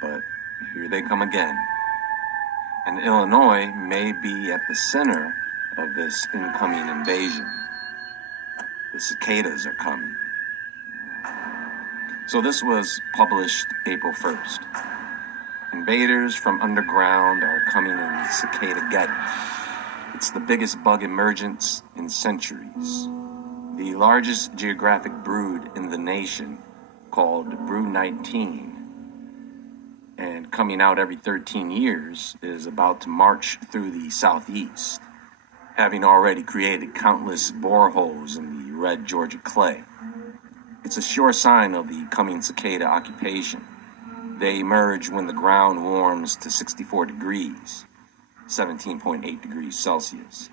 but here they come again. And Illinois may be at the center of this incoming invasion. The cicadas are coming. So this was published April 1st. Invaders from underground are coming in Cicadageddon. It's the biggest bug emergence in centuries. The largest geographic brood in the nation, called Brood 19, and coming out every 13 years, is about to march through the southeast, having already created countless boreholes in the red Georgia clay. It's a sure sign of the coming cicada occupation. They emerge when the ground warms to 64 degrees, 17.8 degrees Celsius,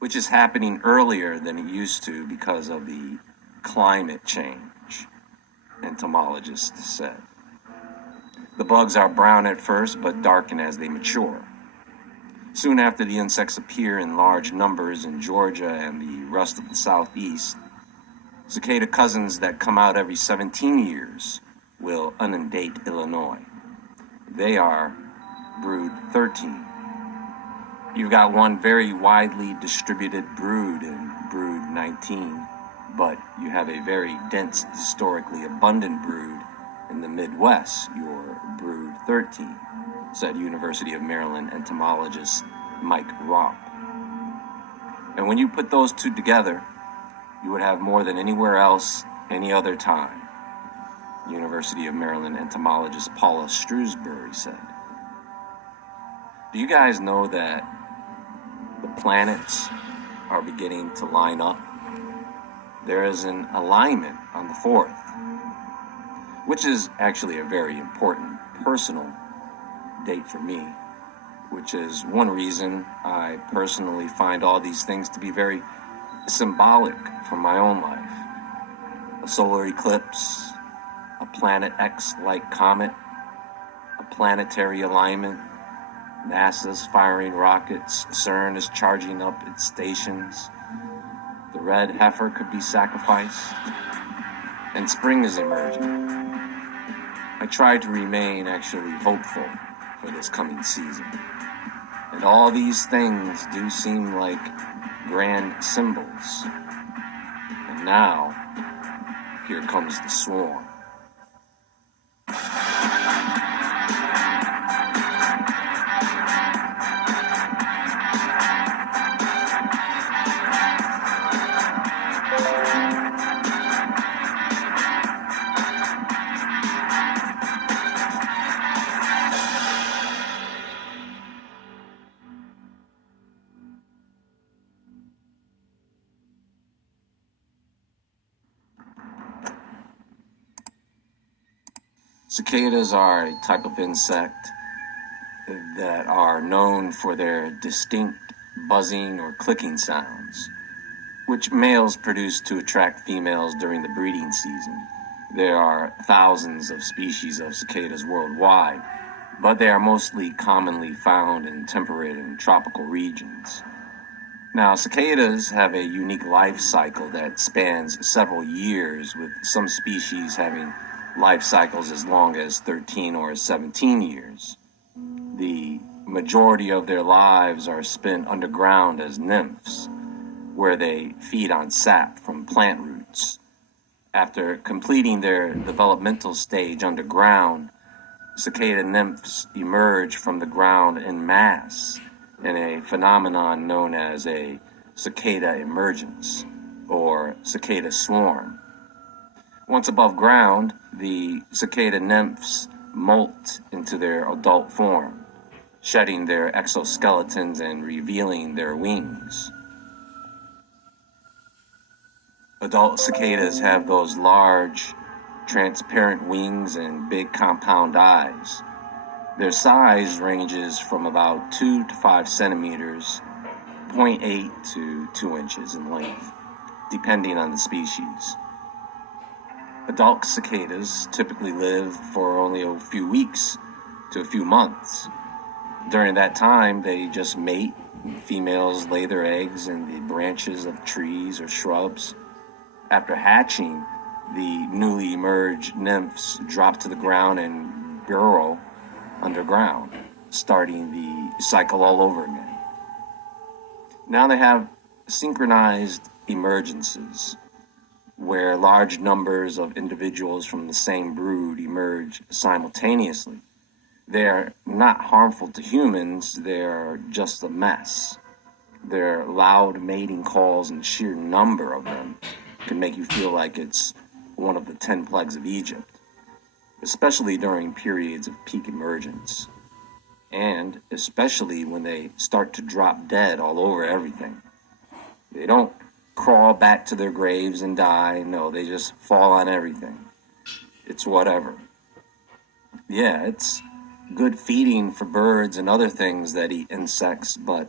which is happening earlier than it used to because of the climate change, entomologists said. The bugs are brown at first, but darken as they mature. Soon after the insects appear in large numbers in Georgia and the rest of the southeast, cicada cousins that come out every 17 years will inundate Illinois. They are Brood 13. You've got one very widely distributed brood in Brood 19, but you have a very dense, historically abundant brood in the Midwest, your Brood 13, said University of Maryland entomologist Mike Romp. And when you put those two together, you would have more than anywhere else, any other time, University of Maryland entomologist Paula Shrewsbury said. Do you guys know that the planets are beginning to line up? There is an alignment on the 4th, which is actually a very important personal date for me, which is one reason I personally find all these things to be very symbolic for my own life. A solar eclipse, a Planet X-like comet, a planetary alignment, NASA's firing rockets, CERN is charging up its stations, the red heifer could be sacrificed, and spring is emerging. I try to remain actually hopeful for this coming season. And all these things do seem like grand symbols. And now, here comes the swarm. Cicadas are a type of insect that are known for their distinct buzzing or clicking sounds, which males produce to attract females during the breeding season. There are thousands of species of cicadas worldwide, but they are mostly commonly found in temperate and tropical regions. Now, cicadas have a unique life cycle that spans several years, with some species having life cycles as long as 13 or 17 years. The majority of their lives are spent underground as nymphs, where they feed on sap from plant roots. After completing their developmental stage underground, cicada nymphs emerge from the ground en masse in a phenomenon known as a cicada emergence, or cicada swarm. Once above ground, the cicada nymphs molt into their adult form, shedding their exoskeletons and revealing their wings. Adult cicadas have those large, transparent wings and big compound eyes. Their size ranges from about 2 to 5 centimeters, 0.8 to 2 inches in length, depending on the species. Adult cicadas typically live for only a few weeks to a few months. During that time, they just mate. Females lay their eggs in the branches of trees or shrubs. After hatching, the newly emerged nymphs drop to the ground and burrow underground, starting the cycle all over again. Now they have synchronized emergences, where large numbers of individuals from the same brood emerge simultaneously. They're not harmful to humans, they're just a mess. Their loud mating calls and sheer number of them can make you feel like it's one of the 10 plagues of Egypt, especially during periods of peak emergence, and especially when they start to drop dead all over everything. They don't crawl back to their graves and die. No, they just fall on everything. It's whatever. Yeah, it's good feeding for birds and other things that eat insects, but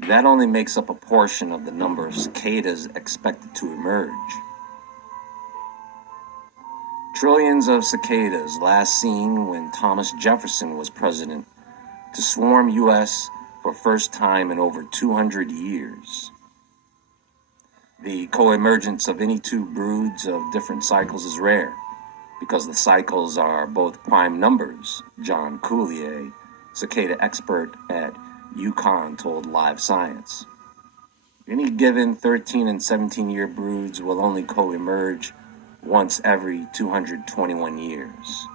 that only makes up a portion of the number of cicadas expected to emerge. Trillions of cicadas, last seen when Thomas Jefferson was president, to swarm U.S. for first time in over 200 years. The co-emergence of any two broods of different cycles is rare, because the cycles are both prime numbers, John Coulier, cicada expert at UConn, told Live Science. Any given 13 and 17-year broods will only co-emerge once every 221 years.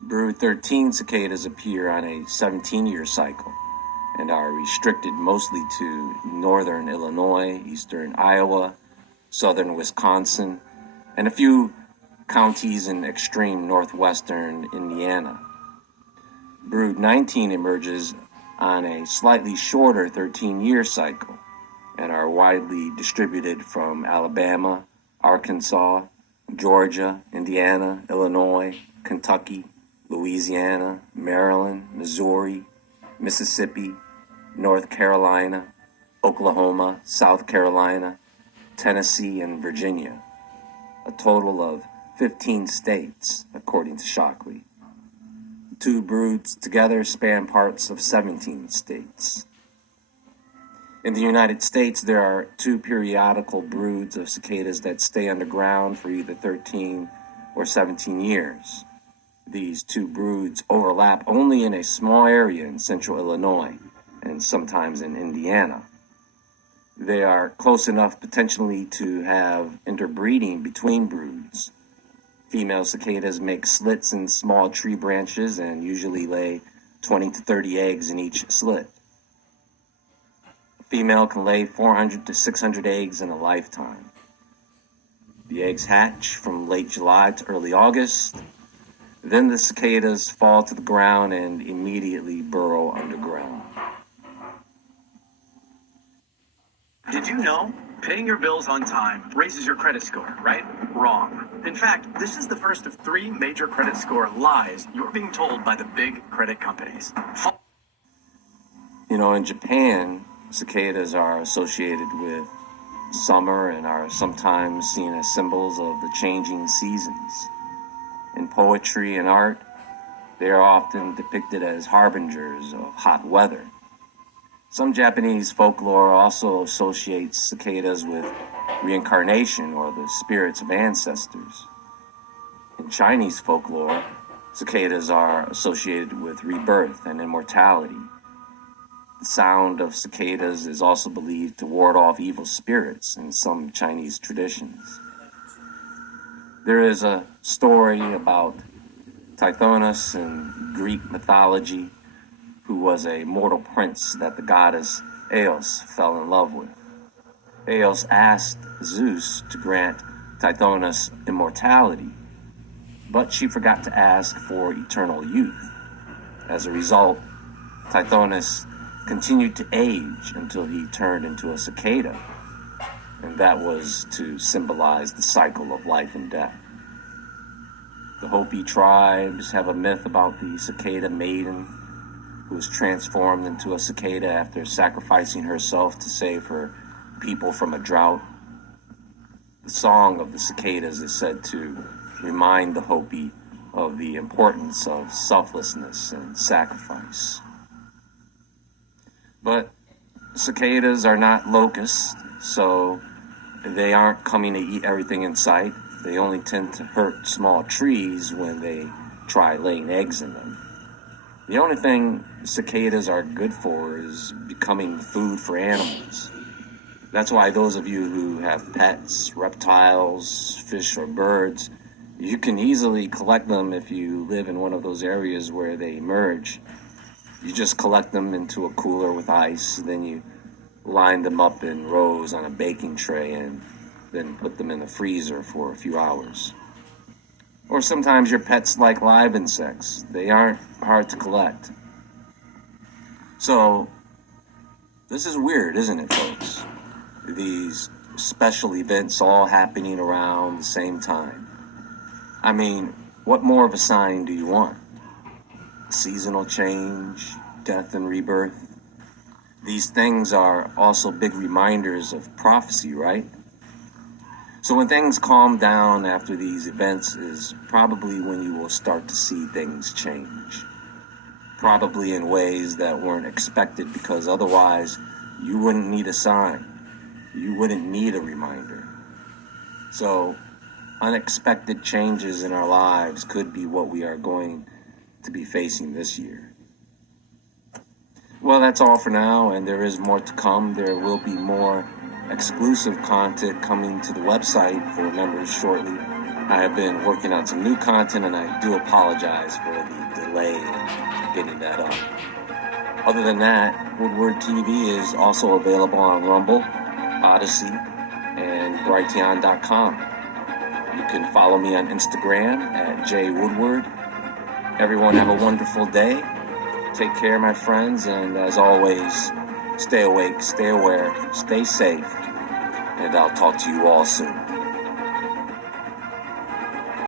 Brood 13 cicadas appear on a 17-year cycle and are restricted mostly to northern Illinois, eastern Iowa, southern Wisconsin, and a few counties in extreme northwestern Indiana. Brood 19 emerges on a slightly shorter 13-year cycle and are widely distributed from Alabama, Arkansas, Georgia, Indiana, Illinois, Kentucky, Louisiana, Maryland, Missouri, Mississippi, North Carolina, Oklahoma, South Carolina, Tennessee, and Virginia. A total of 15 states, according to Shockley. The two broods together span parts of 17 states. In the United States, there are two periodical broods of cicadas that stay underground for either 13 or 17 years. These two broods overlap only in a small area in central Illinois and sometimes in Indiana. They are close enough potentially to have interbreeding between broods. Female cicadas make slits in small tree branches and usually lay 20 to 30 eggs in each slit. A female can lay 400 to 600 eggs in a lifetime. The eggs hatch from late July to early August. Then the cicadas fall to the ground and immediately burrow underground. Did you know paying your bills on time raises your credit score, right? Wrong. In fact, this is the first of 3 major credit score lies you're being told by the big credit companies. In Japan, cicadas are associated with summer and are sometimes seen as symbols of the changing seasons. In poetry and art, they are often depicted as harbingers of hot weather. Some Japanese folklore also associates cicadas with reincarnation or the spirits of ancestors. In Chinese folklore, cicadas are associated with rebirth and immortality. The sound of cicadas is also believed to ward off evil spirits in some Chinese traditions. There is a story about Tithonus in Greek mythology, who was a mortal prince that the goddess Eos fell in love with. Eos asked Zeus to grant Tithonus immortality, but she forgot to ask for eternal youth. As a result, Tithonus continued to age until he turned into a cicada, and that was to symbolize the cycle of life and death. The Hopi tribes have a myth about the cicada maiden who was transformed into a cicada after sacrificing herself to save her people from a drought. The song of the cicadas is said to remind the Hopi of the importance of selflessness and sacrifice. But cicadas are not locusts, so they aren't coming to eat everything in sight. They only tend to hurt small trees when they try laying eggs in them. The only thing cicadas are good for is becoming food for animals. That's why those of you who have pets, reptiles, fish, or birds, you can easily collect them if you live in one of those areas where they emerge. You just collect them into a cooler with ice, then you line them up in rows on a baking tray and then put them in the freezer for a few hours. Or sometimes your pets like live insects. They aren't hard to collect. So, this is weird, isn't it, folks? These special events all happening around the same time. I mean, what more of a sign do you want? Seasonal change, death and rebirth. These things are also big reminders of prophecy, right? So when things calm down after these events is probably when you will start to see things change. Probably in ways that weren't expected, because otherwise you wouldn't need a sign. You wouldn't need a reminder. So unexpected changes in our lives could be what we are going to be facing this year. Well, that's all for now, and there is more to come. There will be more exclusive content coming to the website for members shortly. I have been working on some new content, and I do apologize for the delay in getting that up. Other than that, Woodward TV is also available on Rumble, Odyssey, and Brighteon.com. You can follow me on Instagram at jwoodward. Everyone have a wonderful day. Take care, my friends, and as always, stay awake, stay aware, stay safe, and I'll talk to you all soon.